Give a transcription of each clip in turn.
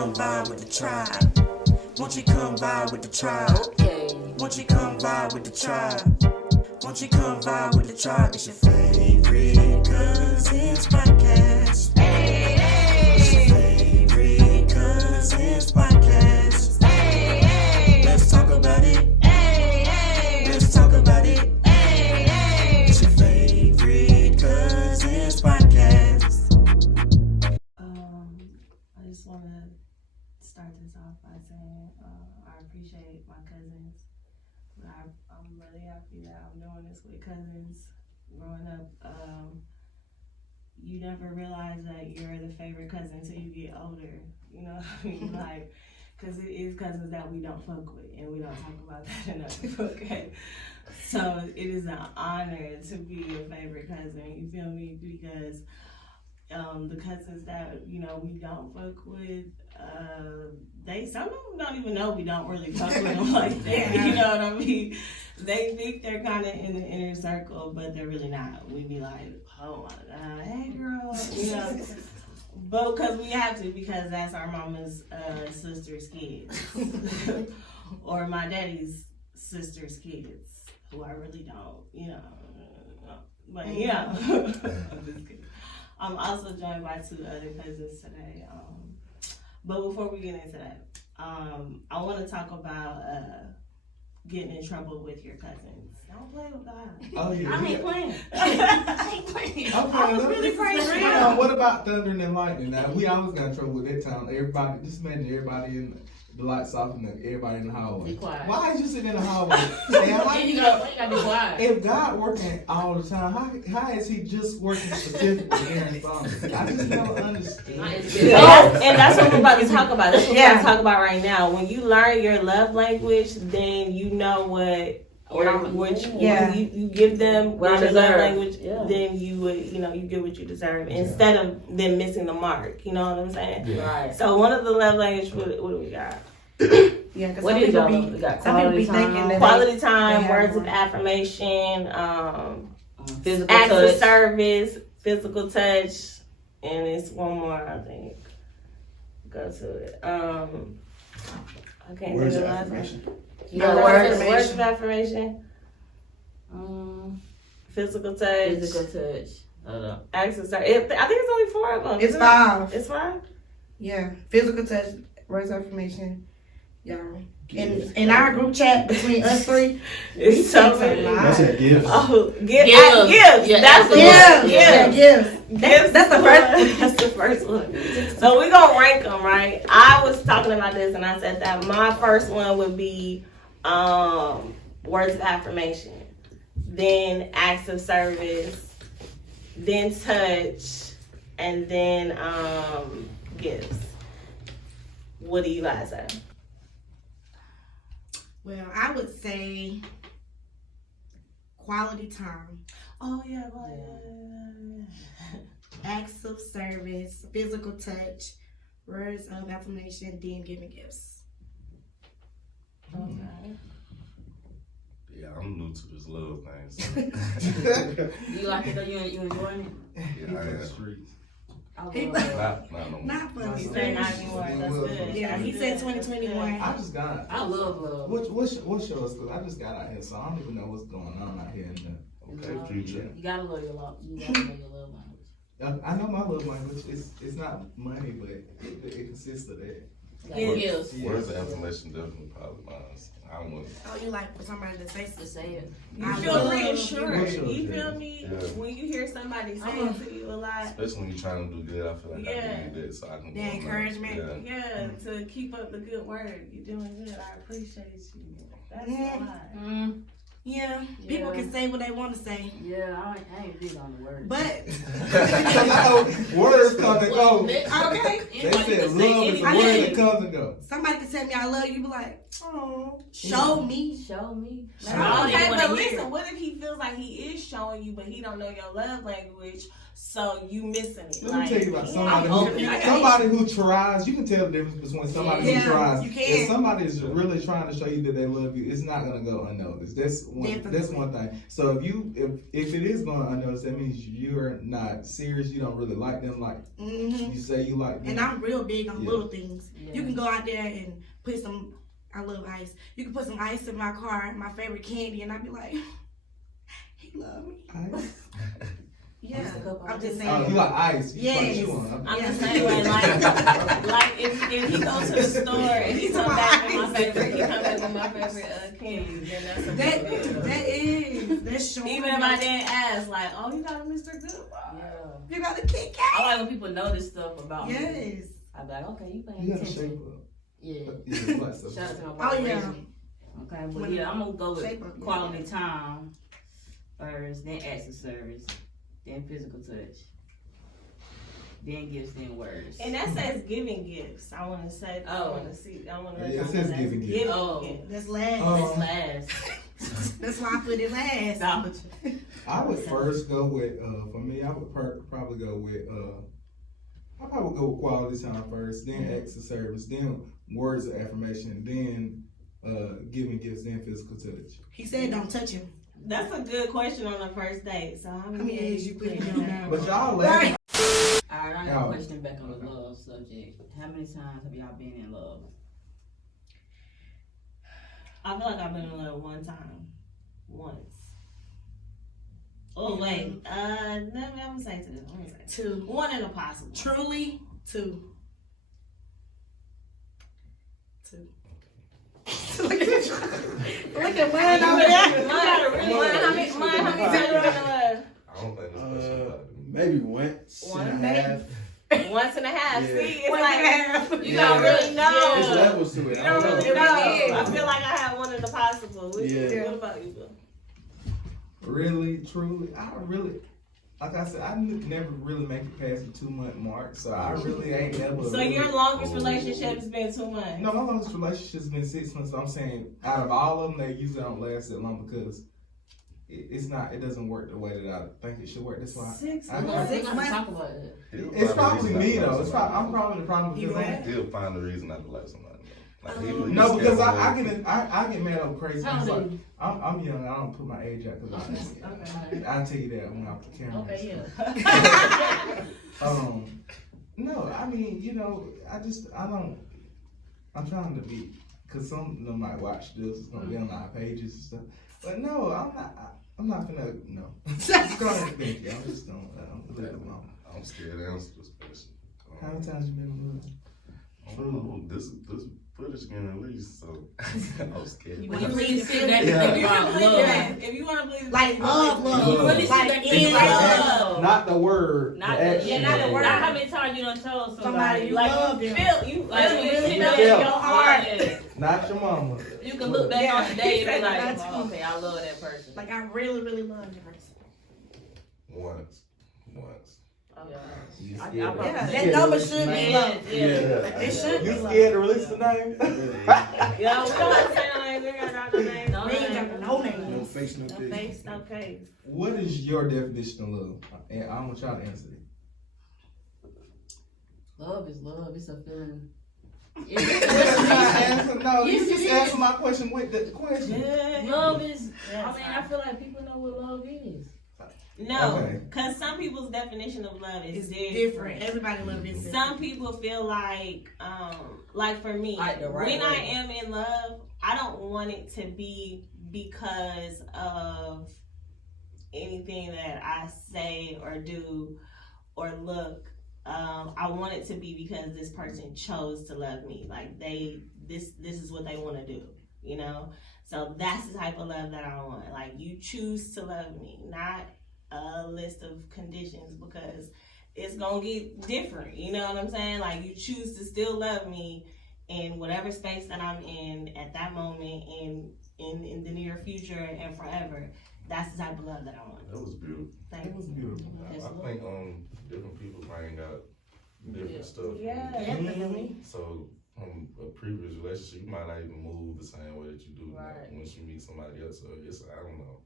come vibe with the tribe? Won't you come vibe with the tribe? Okay. Won't you come vibe with the tribe? Won't you come vibe with the tribe? It's your favorite Cousins podcast. Hey, hey. It's your favorite Cousins podcast. Hey, hey. Let's talk about it. Hey, hey. Let's talk about it. Hey, hey. It's your favorite Cousins podcast. I just want to start this off by saying I appreciate my cousins. I'm really happy that I'm doing this with cousins. Growing up, you never realize that you're the favorite cousin until you get older. You know what I mean? Like, because it is cousins that we don't fuck with, and we don't talk about that enough. Okay, so it is an honor to be your favorite cousin. You feel me? Because the cousins that we don't fuck with, some of them don't even know we don't really fuck with them like that. Yeah. You know what I mean? They think they're kind of in the inner circle, but they're really not. We be like, oh my God, hey girl, but because we have to, because that's our mama's sister's kids, or my daddy's sister's kids, who I really don't, but yeah. I'm just kidding. I'm also joined by two other cousins today. But before we get into that, I want to talk about getting in trouble with your cousins. Don't play with God. Oh, yeah. I ain't playing. I ain't playing. Okay, I was really praying for you. What about thunder and lightning? Now, we always got in trouble with that town. Everybody, just imagine everybody in the lights off and everybody in the hallway. Be quiet. Why is you sitting in the hallway? You gotta be quiet. If God working all the time, how is he just working specifically here in Phoenix? I just don't understand. And that's what we're about to talk about. That's what we're about to talk about right now. When you learn your love language, then you know what. When you give them your love language, then you would, you get what you deserve instead of them missing the mark. You know what I'm saying? Yeah. Right. So one of the love language, what do we got? Yeah, because What some is people y'all? be, We got some people be quality thinking time. that Quality time, they words have of affirmation, Physical acts touch. of service, physical touch, and it's one more, I think. Go to it. I can't Words think of of the last one. affirmation. You got words. Words of affirmation, physical touch, Physical touch. Hold up. acts of service. I think it's only 4 of them. It's isn't it? 5. It's 5? Yeah, physical touch, words of affirmation, y'all. In our group chat between us three, It's so many. many. That's a gift. Oh, gifts. Gifts. Yeah, that's the yeah, one. yeah, Gifts. That's the first one. That's the first one. So we're going to rank them, right? I was talking about this and I said that my first one would be words of affirmation, then acts of service, then touch, and then gifts. What do you guys say? Well, I would say quality time, Oh, yeah. acts of service, physical touch, words of affirmation, then giving gifts. Okay. Yeah, I'm new to this love thing. So, You like it though? You enjoying it? yeah, I am. I love He- it. Not no more. Not funny. He said 91. That's good. Yeah, he said 2021. I just got. I love love. What show is? Because I just got out here, so I don't even know what's going on out here. Okay, future. You gotta love your love. You gotta love your love language. I know my love language. It's not money, but it consists of that. Like gifts. Yeah. Words of affirmation definitely probably mine. I want. Oh, you like for somebody to say Just say it. You I feel love- reassured. Reassured, You yeah. feel me? Yeah. When you hear somebody say it to you a lot, Especially when you're trying to do good, I feel like I Yeah. need that so I can The go on encouragement. Yeah. to keep up the good work. You're doing good. I appreciate you. That's a Yeah. lot. Yeah, people can say what they want to say, Yeah, I ain't big on the word. but Words come and go. okay. They said love is a word that comes and goes. Somebody can tell me I love you, be like, oh, show me. Show me. Okay, but listen, what if he feels like he is showing you, but he don't know your love language, so you missing it? Let me tell you about yeah. somebody who tries. You can tell the difference between somebody who tries. You can. If somebody is really trying to show you that they love you, it's not gonna go unnoticed. That's one thing. So if it is going unnoticed, that means you're not serious. You don't really like them. Like you say you like them. And I'm real big on little things. Yeah. You can go out there and put some. I love ice. You can put some ice in my car, my favorite candy, and I'd be like, he love me. Ice? Yeah, I'm just saying. Oh, you like ice? You Yes. like chew on. I'm the same way. Like if he goes to the store and he comes back with my favorite, he comes back with my favorite candy, then that's a That's showing. Even if I didn't ask, like, oh, you got a Mr. Good? Yeah. You got a Kit Kat. I like when people know this stuff about me. Yes. I be like, okay, you paying You got a attention. shape up. Yeah. Yeah, like so. Shout out to my Oh, brother. yeah. Okay, but yeah, I'm gonna go Shape up, with yeah. quality time first, then acts of service, then physical touch, then gifts, then words. And that says giving gifts. I want to say. I Oh. want to see. I want to. Yeah, it says giving gifts. Oh. That's last. Oh. Last. That's why I put it last. Knowledge. I would first go with, for me, I would probably go with, I probably go with quality time first, then acts of service, then words of affirmation, then giving gifts, then physical touch. He said don't touch him. That's a good question on the first date. So how many eggs you put in your mouth? But y'all laugh. Alright, I got Oh. a question back on the love subject. How many times have y'all been in love? I feel like I've been in love one time. Once. Oh, wait. No, I'm going to say two. I'm gonna say two. 2. One and a possible. Truly, 2. 2. Look at mine over there. How many times you been in love? I don't think this question about it. Maybe once and a half. Once and a half. Yeah. See, it's One like and a half. you don't really know. There's levels to it. You I don't don't really know. know. I feel like I had one in the possible. Yeah. What about you, Bill? Really, truly, like I said, I never really make it past the 2-month mark, so I really ain't never. So your longest relationship has been 2 months? No, my longest relationship's been 6 months. So I'm saying out of all of them, they usually don't last that long because it doesn't work the way that I think it should work. That's why 6 I months. Let's talk about it. it's probably me though. I'm probably the problem because I'm, Still find a reason not to like somebody. Like, no, because I get mad over crazy How things. old are Like, you? I'm young. I don't put my age out because Okay. I'll tell you that when I put the camera. Okay, on. yeah. No, I mean, I'm trying to be, because some of them might watch this, it's going to be on our pages and stuff. But no, I'm not gonna, no. Just go ahead and think, I'm just don't leave it alone. I'm scared to answer this question. How many times you been in love? I don't know. This footage getting released, so I'm scared. When you really sit there Yeah. and think about love. If you want to believe Like love. You really sit Like there and in think about love. Not the word. Not the the, action. yeah, not the word. Not how many times you done told somebody. you Like love you them. feel, you Like, feel you it really sit up feel in it. your heart. Yeah. Not your mama. You can look back on the day and be like, That's oh, okay, I love that person. Like I really, really love that person. Once. I Yeah. probably Yeah, say that Yeah. number should be Man, low. yeah. It should You be low. scared to release the name? Yeah, we don't have to say no names. We ain't got no names. No We ain't got no No names. face, no No face. face, no case. What is your definition of love? And I want y'all to answer it. Love is love. It's a feeling. No, you Yes, just it answer is. my question with the question. Love is. I That's mean, I feel like people know what love is. No, Okay. because some people's definition of love is It's different. Everybody love it. Some people feel like for me, Like the right when I way. am in love, I don't want it to be because of anything that I say or do or look. I want it to be because this person chose to love me. Like this is what they want to do, you know? So that's the type of love that I want. Like you choose to love me, not a list of conditions, because it's gonna get different, you know what I'm saying? Like you choose to still love me in whatever space that I'm in at that moment and in the near future and forever. That's the type of love that I want. That was beautiful. Thank It was you. beautiful. I think different people bring out different stuff. Yeah, Definitely. So from a previous relationship, you might not even move the same way that you do Right. once you meet somebody else. So it's, I don't know.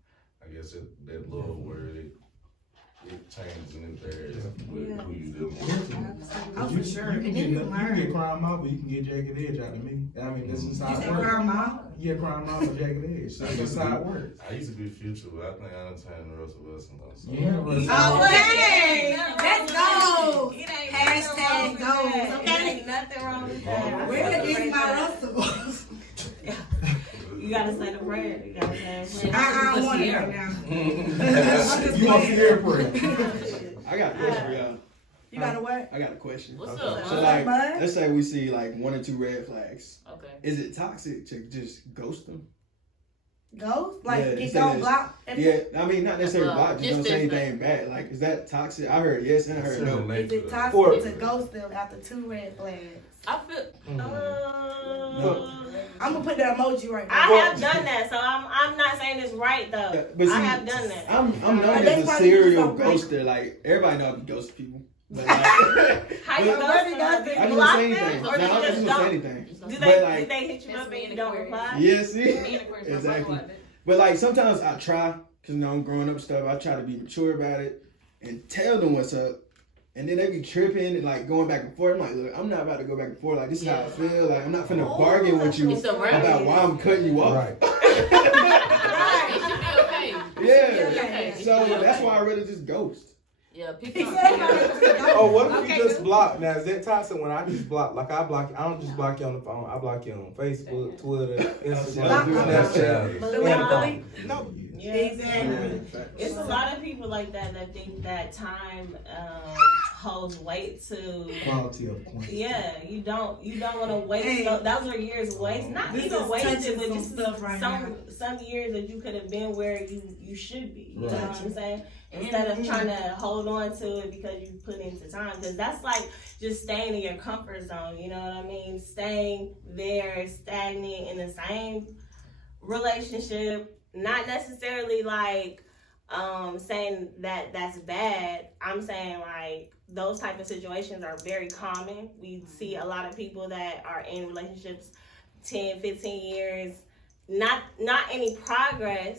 I guess that love word, it changes and it varies with who you dealing with. Oh, for sure. You And can then you get learn. crime mouth, but you can get jagged edge out of me. I mean, this is how You it said works. crime mouth? You get crime mouth and jagged edge. That's just how it works. I used to be Future, but I think I done turned the rest of us into so. Yeah, Okay, let's go. It ain't Hashtag nothing wrong with goals, that. okay? It ain't nothing wrong with that. Where is my Russell? You gotta say the prayer. You gotta say the prayer. I don't want it right now. You want Sierra prayer? I got a question for y'all. You got to what? I got a question. What's So up? like, Bud? let's say we see like 1 or 2 red flags. Okay. Is it toxic to just ghost them? Ghost? Like, Yeah, get say gone this. block? Yeah, I mean not necessarily Well, block, just don't just say this anything bad. Like, is that toxic? I heard yes and I heard no. Is it toxic For- to ghost them after 2 red flags? I feel. I'm gonna put that emoji right I now. have done that, so I'm not saying it's right though. Yeah, but see, I have done that. I'm known But they as a probably do serial something right. ghoster. Like everybody know I be ghosting people. But like, How you but- ghost them? I Do you just don't block say them, anything. or No, do I you just just don't say don't? anything. Do But they like, hit you That's up me and you in don't Aquarius. reply? yeah, see, Me and Aquarius, my exactly. brother like that. But like sometimes I try, cause you know I'm growing up stuff. I try to be mature about it and tell them what's up. And then they be tripping and like going back and forth. I'm like, look, I'm not about to go back and forth. Like this is how I feel. Like I'm not finna bargain with you It's a right. about why I'm cutting you off. Right. It should be okay. Yeah. Okay. So that's why I really just ghost. Yeah, He people. said no. Oh, what if Okay, you just good. block? Now, is that toxic when I just block? Like, I don't just block you on the phone. I block you on Facebook, Twitter, Instagram, Snapchat. Believe No. Yeah. Exactly. It's a lot of people like that think that time holds weight to. Quality of point. Yeah, you don't want to waste. Hey. Those are years waste. Not This even is wasted, touching but some just stuff right now. some years that you could have been where you should be. You know Right. what I'm saying? Instead of trying to hold on to it because you put into time, because that's like just staying in your comfort zone. You know what I mean? Staying there, stagnant in the same relationship, not necessarily like saying that that's bad. I'm saying like those type of situations are very common. We see a lot of people that are in relationships 10, 15 years, not any progress,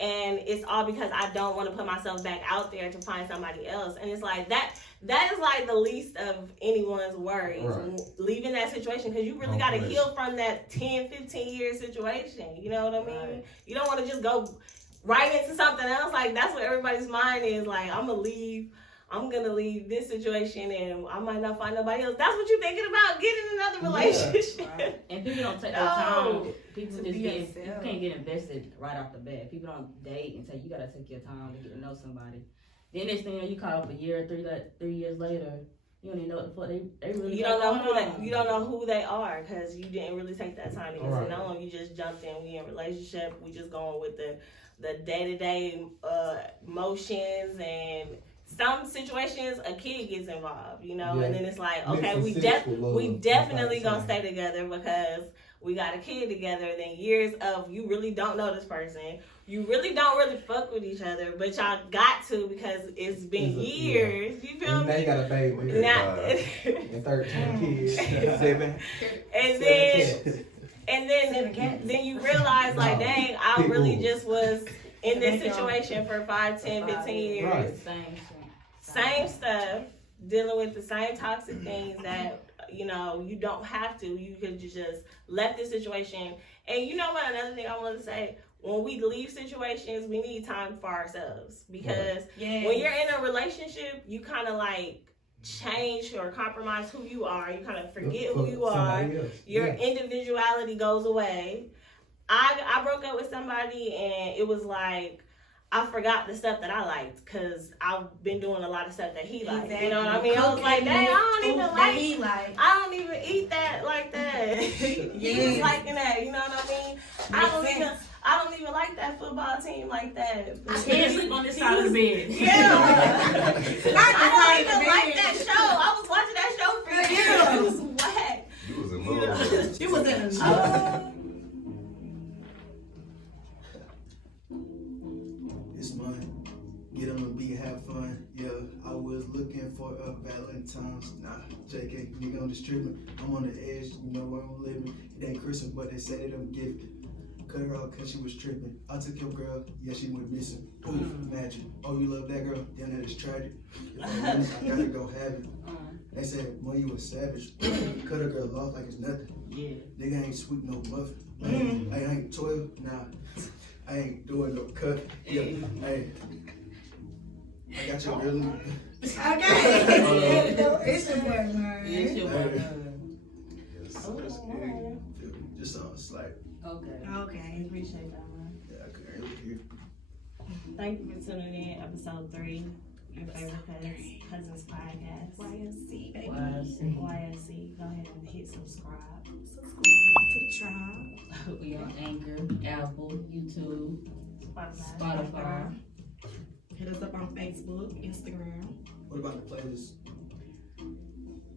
and it's all because I don't want to put myself back out there to find somebody else. And it's like that is like the least of anyone's worries, Right. leaving that situation, because you really got to heal from that 10, 15 year situation. You know what I mean? Right. You don't want to just go right into something else. Like that's what everybody's mind is. Like I'm gonna leave this situation and I might not find nobody else. That's what you're thinking about, getting another relationship. And people don't take their No. time. People To just be get, you yourself. can't get invested right off the bat. People don't date and say you gotta take your time to get to know somebody. Then next thing you call up a year, 3 years later, you don't even know what the fuck they really. You don't know who they are because you didn't really take that time to get Right. to know them. You just jumped in. We in a relationship. We just going with the day-to-day motions, and some situations a kid gets involved, you know, Yeah. and then it's like, Mix okay, and we six with love. definitely That's gonna what I'm stay together because we got a kid together. And then years of you really don't know this person. You really don't really fuck with each other, but y'all got to because it's been It's a- years. You feel And now you me? got a baby. Now, And 13 kids. 7. and then you realize like, dang, I Big really moves. just was in this situation for 5, 10, 15 years. Right. Same stuff, dealing with the same toxic things that, you know, you don't have to. You could just left the situation. And you know what, another thing I want to say, when we leave situations, we need time for ourselves. Because when you're in a relationship, you kind of like change or compromise who you are. You kind of forget who you are. Somebody else. Your Yeah. individuality goes away. I broke up with somebody and it was like I forgot the stuff that I liked because I've been doing a lot of stuff that he liked. You know what I mean? I was like, dang, I don't even eat that like that. He was liking that. You know what I mean? I don't even like that football team like that. I can't sleep on this side of the bed. Yeah. I don't even like that show. I was watching that show for years. It was whack. You was in love. She was in a It's mine. Get 'em a beat, have fun. Yeah, I was looking for a Valentine's. Now nigga on this treatment. I'm on the edge, you know where I'm living. It ain't Christmas, but they say that I'm gifted. Cut her off cause she was tripping. I took your girl, yeah, she went missing. Poof, magic. Oh, you love that girl? Damn, that is tragic. If I lose, I gotta go have it. They said, "Boy, you a savage." Cut a girl off like it's nothing. Yeah. Nigga ain't sweet no muffin. I ain't 12, nah. I ain't doing no cut. Yeah, hey. I got your girl. Okay. It's your boy, man. It's your boy. Just on slight. Okay. Okay. Appreciate that, man. Yeah, I couldn't really hear. Thank you for tuning in. Episode 3, your favorite cousins podcast. YFC, baby. YFC. Go ahead and hit subscribe. Subscribe to the tribe. We on Anchor, Apple, YouTube, Spotify. Hit us up on Facebook, Instagram. What about the playlist?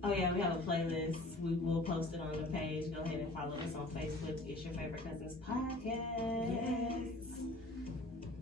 Oh yeah, we have a playlist. We will post it on the page. Go ahead and follow us on Facebook. It's your favorite cousins podcast. Yes.